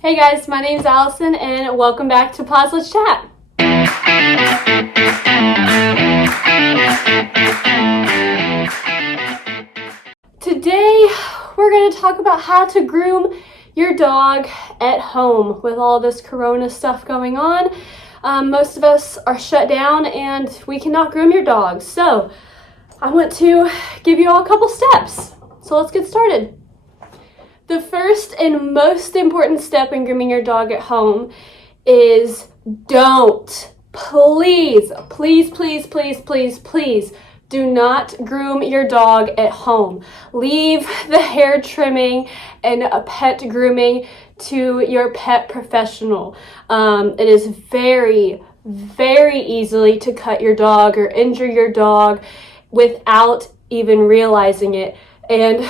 Hey guys, my name's Allison and welcome back to Pause Let's Chat. Today we're going to talk about how to groom your dog at home with all this corona stuff going on. Most of us are shut down and we cannot groom your dog. So I want to give you all a couple steps. So let's get started. The first and most important step in grooming your dog at home is please do not groom your dog at home. Leave the hair trimming and pet grooming to your pet professional. It is very, very easily to cut your dog or injure your dog without even realizing it. And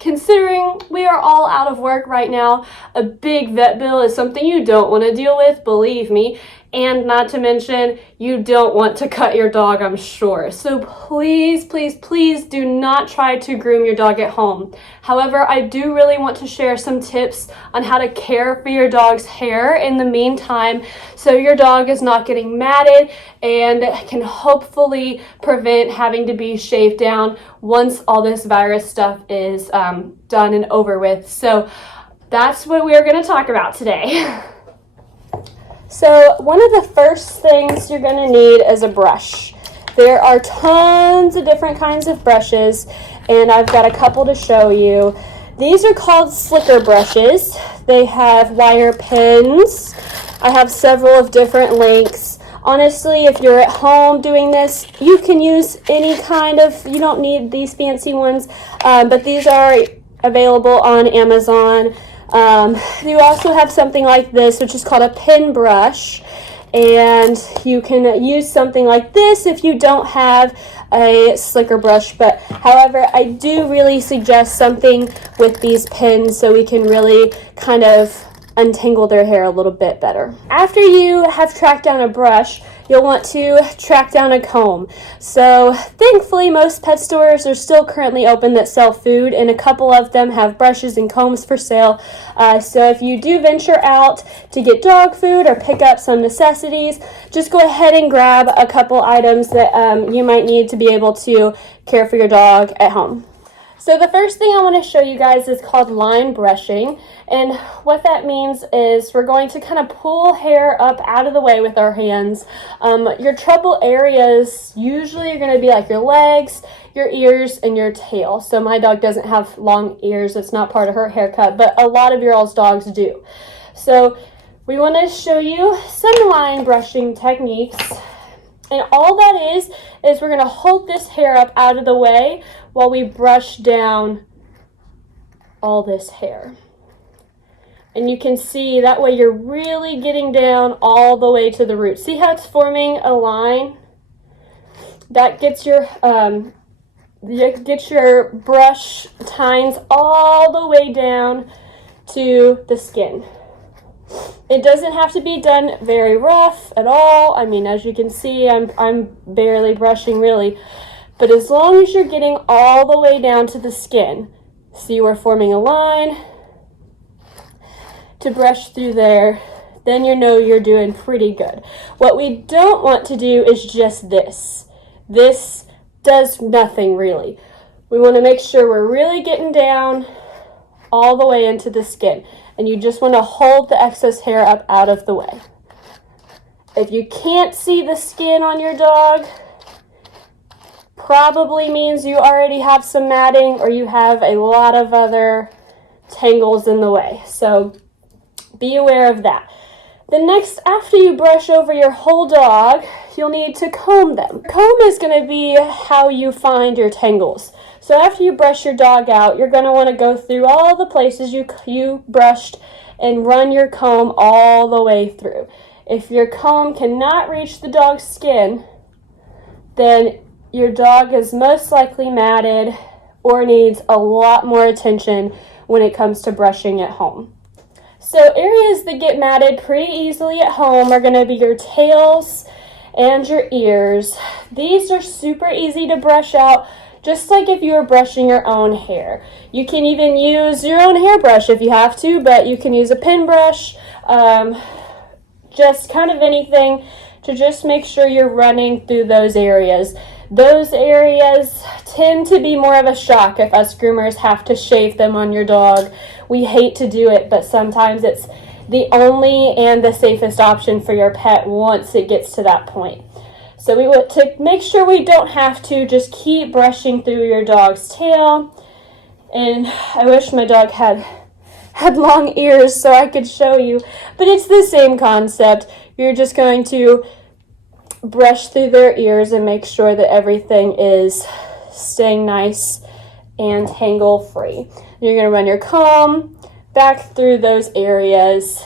considering we are all out of work right now, a big vet bill is something you don't want to deal with, believe me. And not to mention, you don't want to cut your dog, I'm sure. So please do not try to groom your dog at home. However, I do really want to share some tips on how to care for your dog's hair in the meantime so your dog is not getting matted and can hopefully prevent having to be shaved down once all this virus stuff is done and over with. So that's what we're going to talk about today. So one of the first things you're going to need is a brush. There are tons of different kinds of brushes, and I've got a couple to show you. These are called slicker brushes. They have wire pins. I have several of different lengths. Honestly, if you're at home doing this, you can use any kind of, you don't need these fancy ones, but these are available on Amazon. You also have something like this, which is called a pin brush, and you can use something like this if you don't have a slicker brush. But however, I do really suggest something with these pins so we can really kind of untangle their hair a little bit better. After you have tracked down a brush, you'll want to track down a comb. So thankfully, most pet stores are still currently open that sell food, and a couple of them have brushes and combs for sale. So if you do venture out to get dog food or pick up some necessities, just go ahead and grab a couple items that you might need to be able to care for your dog at home. So the first thing I want to show you guys is called line brushing, and what that means is we're going to kind of pull hair up out of the way with our hands. Your trouble areas usually are going to be like your legs, your ears, and your tail. So my dog doesn't have long ears, it's not part of her haircut, but a lot of your all's dogs do. So we want to show you some line brushing techniques. And all that is we're going to hold this hair up out of the way while we brush down all this hair. And you can see that way you're really getting down all the way to the root. See how it's forming a line? That gets your brush tines all the way down to the skin. It doesn't have to be done very rough at all. I mean, as you can see, I'm barely brushing really. But as long as you're getting all the way down to the skin, see we're forming a line to brush through there, then you know you're doing pretty good. What we don't want to do is just this. This does nothing really. We want to make sure we're really getting down all the way into the skin. And you just want to hold the excess hair up out of the way. If you can't see the skin on your dog, probably means you already have some matting or you have a lot of other tangles in the way. So be aware of that. The next, after you brush over your whole dog, you'll need to comb them. Comb is going to be how you find your tangles. So after you brush your dog out, you're going to want to go through all the places you brushed and run your comb all the way through. If your comb cannot reach the dog's skin, then your dog is most likely matted or needs a lot more attention when it comes to brushing at home. So areas that get matted pretty easily at home are going to be your tails and your ears. These are super easy to brush out. just like if you were brushing your own hair. You can even use your own hairbrush if you have to, but you can use a pin brush, just kind of anything to just make sure you're running through those areas. Those areas tend to be more of a shock if us groomers have to shave them on your dog. We hate to do it, but sometimes it's the only and the safest option for your pet once it gets to that point. So we want to make sure we don't have to, just keep brushing through your dog's tail. And I wish my dog had long ears so I could show you, but it's the same concept. You're just going to brush through their ears and make sure that everything is staying nice and tangle free. You're going to run your comb back through those areas,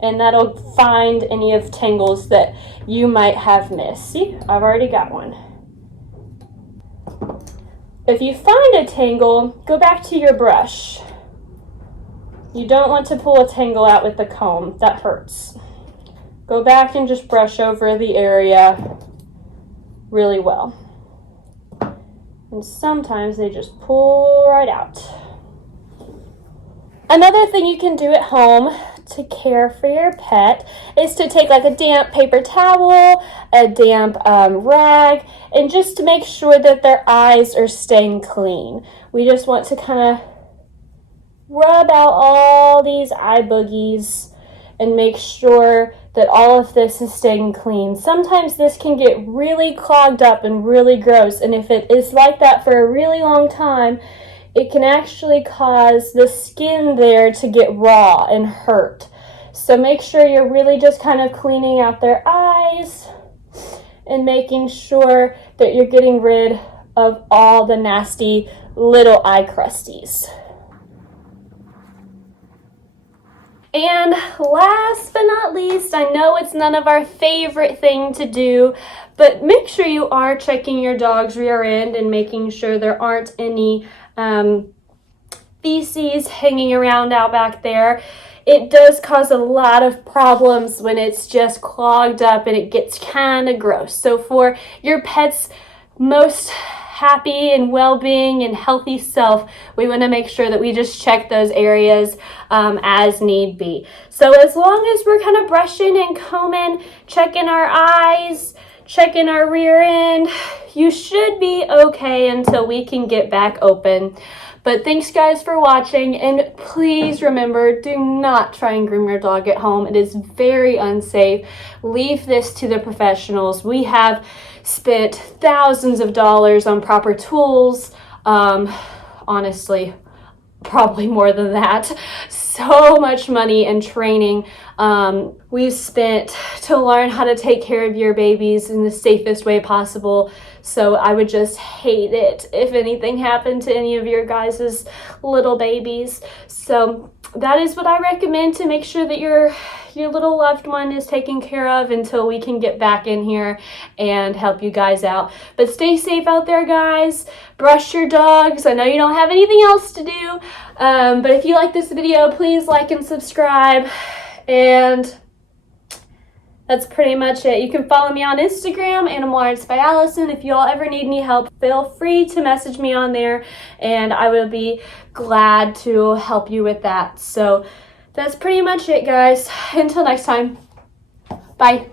and that'll find any of tangles that you might have missed. See, I've already got one. If you find a tangle, go back to your brush. You don't want to pull a tangle out with the comb. That hurts. Go back and just brush over the area really well. And sometimes they just pull right out. Another thing you can do at home to care for your pet is to take like a damp paper towel, a damp rag, and just to make sure that their eyes are staying clean. We just want to kind of rub out all these eye boogies and make sure that all of this is staying clean. Sometimes this can get really clogged up and really gross, and if it is like that for a really long time, it can actually cause the skin there to get raw and hurt. So make sure you're really just kind of cleaning out their eyes and making sure that you're getting rid of all the nasty little eye crusties. And last but not least, I know it's none of our favorite thing to do, but make sure you are checking your dog's rear end and making sure there aren't any feces hanging around out back there. It does cause a lot of problems when it's just clogged up and it gets kind of gross. So for your pet's most happy and well-being and healthy self, we want to make sure that we just check those areas as need be. So as long as we're kind of brushing and combing, checking our eyes, checking our rear end, you should be okay until we can get back open. But thanks guys for watching, and please remember, do not try and groom your dog at home. It is very unsafe. Leave this to the professionals. We have spent thousands of dollars on proper tools, honestly, probably more than that. So much money and training we've spent to learn how to take care of your babies in the safest way possible. So I would just hate it if anything happened to any of your guys' little babies. So that is what I recommend to make sure that your little loved one is taken care of until we can get back in here and help you guys out. But stay safe out there, guys. Brush your dogs. I know you don't have anything else to do, but if you like this video, please like and subscribe. And that's pretty much it. You can follow me on Instagram, Animal Arts by Allison. If you all ever need any help, feel free to message me on there, and I will be glad to help you with that. So that's pretty much it, guys. Until next time, bye.